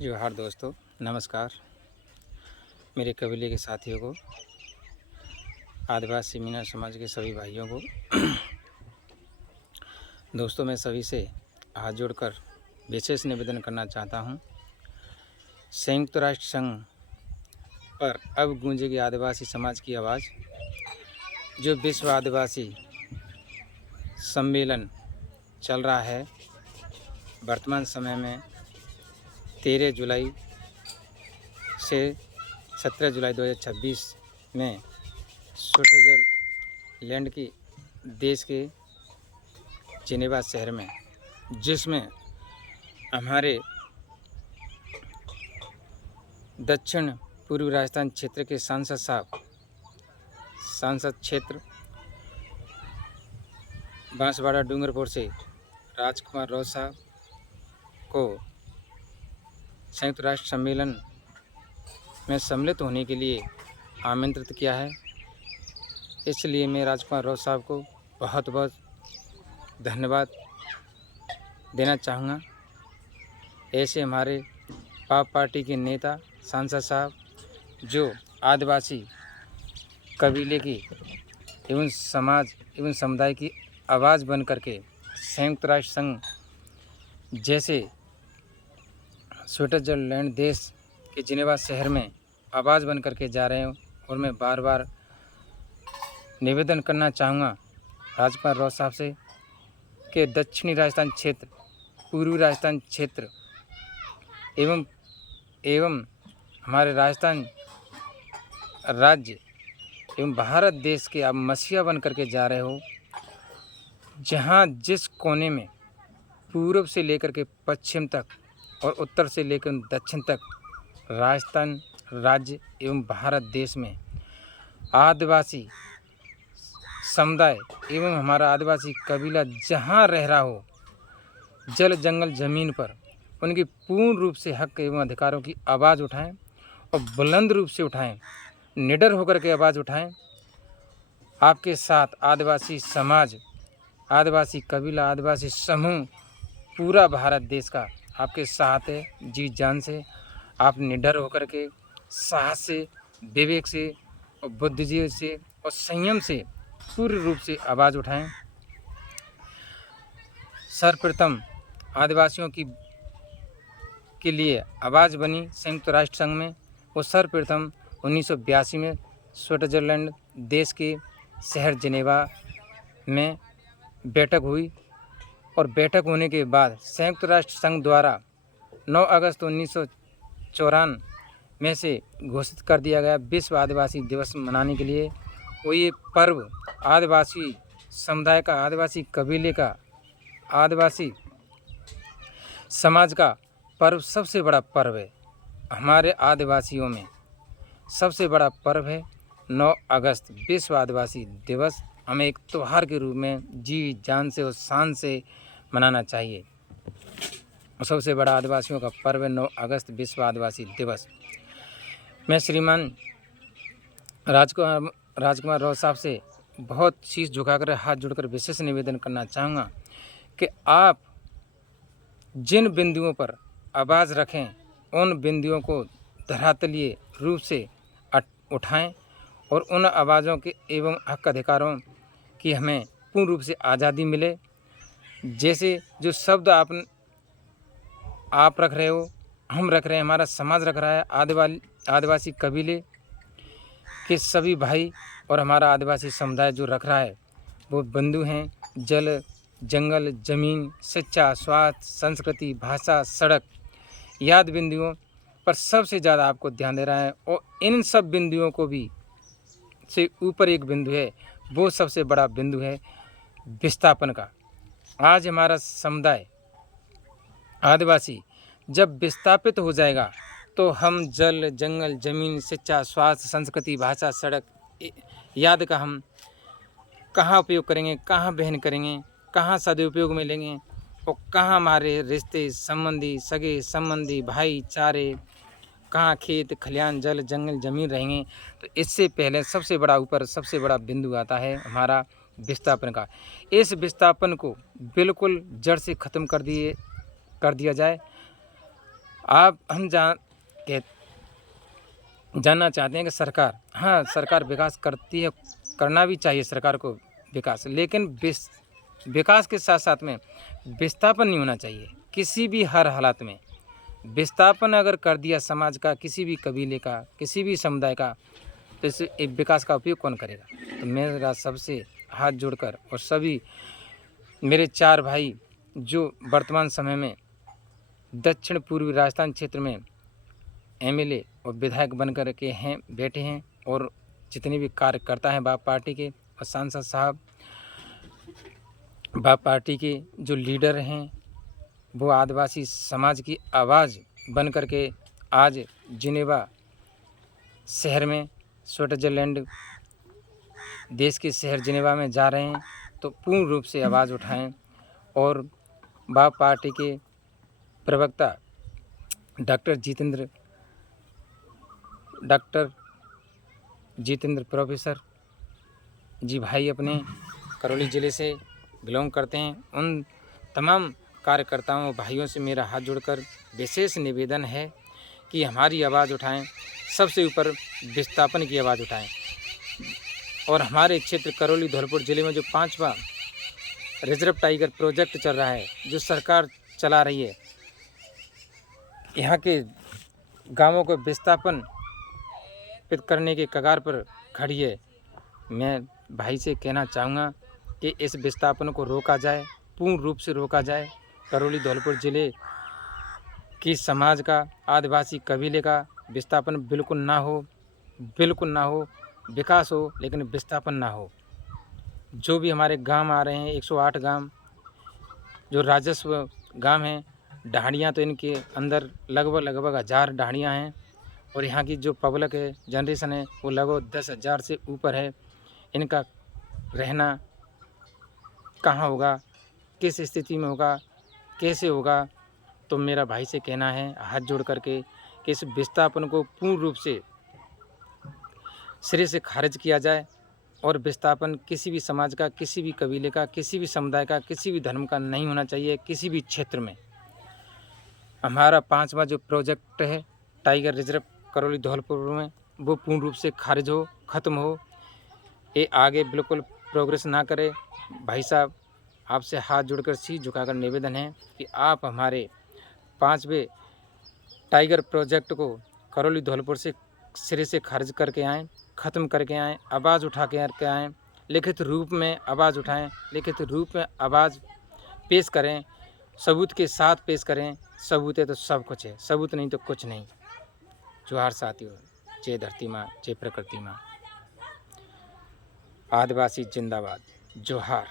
जोहार दोस्तों, नमस्कार। मेरे कबीले के साथियों को, आदिवासी मीना समाज के सभी भाइयों को दोस्तों, मैं सभी से हाथ जोड़कर विशेष निवेदन करना चाहता हूं। संयुक्त राष्ट्र संघ पर अब गूंजेगी आदिवासी समाज की आवाज़। जो विश्व आदिवासी सम्मेलन चल रहा है वर्तमान समय में 13 जुलाई से 17 जुलाई 2026 में स्विट्ज़रलैंड की देश के जिनेवा शहर में, जिसमें हमारे दक्षिण पूर्वी राजस्थान क्षेत्र के सांसद क्षेत्र बांसवाड़ा डूंगरपुर से राजकुमार राव साहब को संयुक्त राष्ट्र सम्मेलन में सम्मिलित होने के लिए आमंत्रित किया है। इसलिए मैं राजकुमार राव साहब को बहुत बहुत धन्यवाद देना चाहूँगा। ऐसे हमारे पार्टी के नेता सांसद साहब जो आदिवासी कबीले की एवं समाज एवं समुदाय की आवाज़ बन करके संयुक्त राष्ट्र संघ जैसे स्विट्ज़रलैंड देश के जिनेवा शहर में आवाज़ बन करके जा रहे हैं। और मैं बार बार निवेदन करना चाहूँगा राजकुमार राव साहब से कि दक्षिणी राजस्थान क्षेत्र, पूर्वी राजस्थान क्षेत्र एवं हमारे राजस्थान राज्य एवं भारत देश के आप मसीहा बन करके जा रहे हो। जहाँ जिस कोने में पूर्व से लेकर के पश्चिम तक और उत्तर से लेकर दक्षिण तक राजस्थान राज्य एवं भारत देश में आदिवासी समुदाय एवं हमारा आदिवासी कबीला जहाँ रह रहा हो, जल जंगल ज़मीन पर उनकी पूर्ण रूप से हक एवं अधिकारों की आवाज़ उठाएं और बुलंद रूप से उठाएं, निडर होकर के आवाज़ उठाएं। आपके साथ आदिवासी समाज, आदिवासी कबीला, आदिवासी समूह, पूरा भारत देश का आपके साथ है। जी जान से आप निडर होकर के साहस से, विवेक से और बुद्धिजीवी से और संयम से पूर्ण रूप से आवाज़ उठाएं। सर्वप्रथम आदिवासियों के लिए आवाज़ बनी संयुक्त राष्ट्र संघ में। वो सर्वप्रथम 1982 में स्विट्ज़रलैंड देश के शहर जिनेवा में बैठक हुई और बैठक होने के बाद संयुक्त राष्ट्र संघ द्वारा 9 अगस्त 1954 में से घोषित कर दिया गया विश्व आदिवासी दिवस मनाने के लिए। वो ये पर्व आदिवासी समुदाय का, आदिवासी कबीले का, आदिवासी समाज का पर्व सबसे बड़ा पर्व है। हमारे आदिवासियों में सबसे बड़ा पर्व है 9 अगस्त विश्व आदिवासी दिवस। हमें एक त्यौहार के रूप में जी जान से और शान से मनाना चाहिए। सबसे बड़ा आदिवासियों का पर्व है 9 अगस्त विश्व आदिवासी दिवस। मैं श्रीमान राजकुमार राव साहब से बहुत शीश झुकाकर, हाथ जोड़कर विशेष निवेदन करना चाहूँगा कि आप जिन बिंदुओं पर आवाज़ रखें, उन बिंदुओं को धरातलीय रूप से उठाएं और उन आवाज़ों के एवं हक अधिकारों की हमें पूर्ण रूप से आज़ादी मिले। जैसे जो शब्द आप रख रहे हो, हम रख रहे हैं, हमारा समाज रख रहा है, आदिवासी कबीले के सभी भाई और हमारा आदिवासी समुदाय जो रख रहा है, वो बंधु हैं। जल जंगल ज़मीन, शिक्षा, स्वास्थ्य, संस्कृति, भाषा, सड़क, याद बिंदुओं पर सबसे ज़्यादा आपको ध्यान दे रहा है। और इन सब बिंदुओं को भी से ऊपर एक बिंदु है, वो सबसे बड़ा बिंदु है विस्थापन का। आज हमारा समुदाय आदिवासी जब विस्थापित हो जाएगा तो हम जल जंगल ज़मीन, शिक्षा, स्वास्थ्य, संस्कृति, भाषा, सड़क, याद का हम कहाँ उपयोग करेंगे, कहाँ वहन करेंगे, कहाँ सदुपयोग में लेंगे और कहाँ हमारे रिश्ते संबंधी, सगे संबंधी, भाईचारे, कहाँ खेत खलिहान, जल जंगल ज़मीन रहेंगे। तो इससे पहले सबसे बड़ा बिंदु आता है हमारा विस्थापन का। इस विस्थापन को बिल्कुल जड़ से ख़त्म कर दिया जाए। हम जानना चाहते हैं कि सरकार, हाँ सरकार विकास करती है, करना भी चाहिए सरकार को विकास, लेकिन विकास के साथ साथ में विस्थापन नहीं होना चाहिए किसी भी हर हालात में। विस्थापन अगर कर दिया समाज का, किसी भी कबीले का, किसी भी समुदाय का, तो इस विकास का उपयोग कौन करेगा। तो मेरा सबसे हाथ जोड़कर और सभी मेरे 4 भाई जो वर्तमान समय में दक्षिण पूर्वी राजस्थान क्षेत्र में एमएलए और विधायक बनकर के हैं, बैठे हैं, और जितने भी कार्यकर्ता हैं बाप पार्टी के और सांसद साहब, बाप पार्टी के जो लीडर हैं, वो आदिवासी समाज की आवाज़ बन कर के आज जिनेवा शहर में, स्विट्ज़रलैंड देश के शहर जिनेवा में जा रहे हैं। तो पूर्ण रूप से आवाज़ उठाएं और बाप पार्टी के प्रवक्ता डॉक्टर जितेंद्र प्रोफेसर जी भाई अपने करौली ज़िले से बिलोंग करते हैं। उन तमाम कार्यकर्ताओं भाइयों से मेरा हाथ जोड़कर विशेष निवेदन है कि हमारी आवाज़ उठाएं, सबसे ऊपर विस्थापन की आवाज़ उठाएं। और हमारे क्षेत्र करौली धौलपुर ज़िले में जो 5वां रिजर्व टाइगर प्रोजेक्ट चल रहा है, जो सरकार चला रही है, यहाँ के गांवों को विस्थापन करने के कगार पर खड़ी है। मैं भाई से कहना चाहूँगा कि इस विस्थापन को रोका जाए, पूर्ण रूप से रोका जाए। करौली धौलपुर ज़िले की समाज का, आदिवासी कबीले का विस्थापन बिल्कुल ना हो, बिल्कुल ना हो। विकास हो लेकिन विस्थापन ना हो। जो भी हमारे गांव आ रहे हैं, 108 गांव जो राजस्व गांव हैं, ढाणियाँ तो इनके अंदर लगभग 1000 ढाणियाँ हैं, और यहाँ की जो पब्लिक है, जनरेशन है, वो लगभग 10,000 से ऊपर है। इनका रहना कहाँ होगा, किस स्थिति में होगा, कैसे होगा। तो मेरा भाई से कहना है हाथ जोड़ करके कि इस विस्थापन को पूर्ण रूप से सिरे से खारिज किया जाए, और विस्थापन किसी भी समाज का, किसी भी कबीले का, किसी भी समुदाय का, किसी भी धर्म का नहीं होना चाहिए किसी भी क्षेत्र में। हमारा 5वां जो प्रोजेक्ट है टाइगर रिजर्व करौली धौलपुर में, वो पूर्ण रूप से खारिज हो, ख़त्म हो, ये आगे बिल्कुल प्रोग्रेस ना करे। भाई साहब, आपसे हाथ जोड़कर शीश झुकाकर निवेदन है कि आप हमारे 5वें टाइगर प्रोजेक्ट को करौली धौलपुर से सिरे से खारिज करके आएँ, ख़त्म करके आएँ, आवाज़ उठा के आएँ, लिखित रूप में आवाज़ उठाएँ, लिखित रूप में आवाज़ पेश करें, सबूत के साथ पेश करें। सबूत है तो सब कुछ है, सबूत नहीं तो कुछ नहीं। जोहार साथियों, जय धरती माँ, जय प्रकृति माँ। आदिवासी जिंदाबाद, जोहार।